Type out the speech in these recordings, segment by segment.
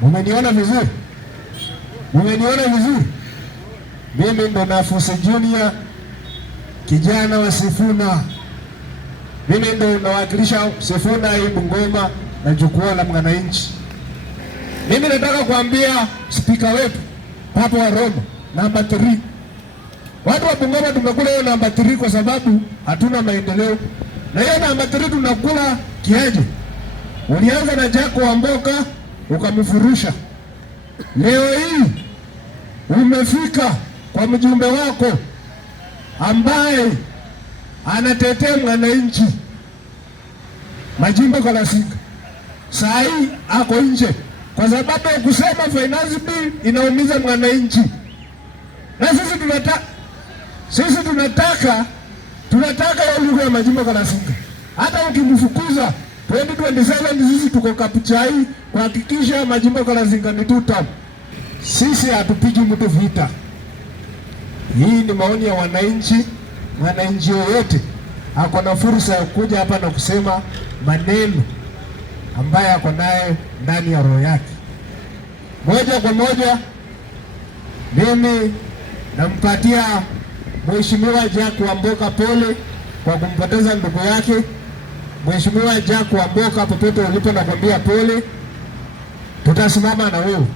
Mumeniona vizuri? Mumeniona vizuri? Mimi ndo Nafuse Junior, kijana wa Sifuna. Mimi ndo nawakilisha Sifuna hii Bungoma na jukwaa la mwananchi. Mimi nataka kuambia spika wetu Papa wa Roma namba 3. Watu wa Bungoma tumekula hiyo namba 3 kwa sababu hatuna maendeleo. Na hiyo namba 3 tunakula kiaje? Ulianza na Jaco Wamboka ukamfurusha. Leo hii umefika kwa mjumbe wako ambaye anatetea mwananchi Majimbo Kalasinga. Saa hii ako nje kwa sababu ya kusema finance bill inaumiza mwananchi. Na sisi tunataka ya lugha ya Majimbo Kalasinga. Hata ukimfukuza 2027 sisi tuko Kabuchai kuhakikisha Majimbo Kalasinga ni 2 term. Sisi hatupigi mtu vita. Hii ni maoni ya wananchi. Mwananchi yoyote ako na fursa ya kuja hapa na kusema maneno ambaye ako naye ndani ya roho yake. Moja kwa moja mimi nampatia Mheshimiwa Jaco Wamboka pole kwa kumpoteza ndugu yake. Mheshimiwa Jaco Wamboka, popote ulipo nakwambia pole. Tutasimama na wewe.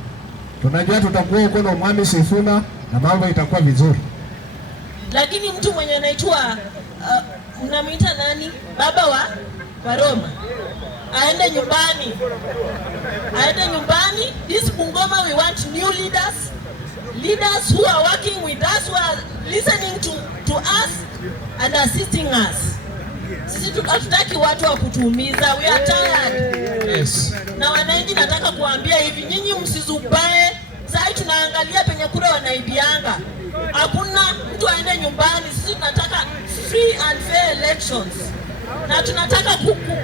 Tunajua tutakuwa uko na Mwami Sifuna na mambo itakuwa vizuri. Lakini mtu mwenye anaitwa mnamuita nani? Baba wa Roma. Aende nyumbani. This Bungoma, we want new leaders. Leaders who are working with us, who are listening to us and assisting us. Sisi tutaki watu wa kutuumiza. We are tired. Yes. Na wananchi nataka kuambia hivi, nyinyi msizubae. Sasa tunaangalia penye kura wanaibianga. Hakuna mtu aende nyumbani. Sisi tunataka free and fair elections. Na tunataka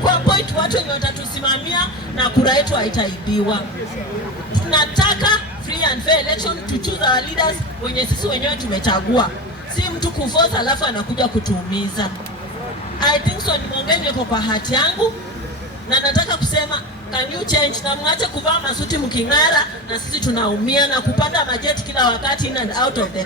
kuappoint watu wenye watatusimamia na kura yetu haitaibiwa. Tunataka free and fair election to choose our leaders wenye sisi wenyewe tumechagua. Si mtu kuforce alafu anakuja kutuumiza. I think so, nimeongea kwa hati yangu na nataka kusema can you change, na mwache kuvaa masuti mkingara na sisi tunaumia na kupanda majeti kila wakati in and out of the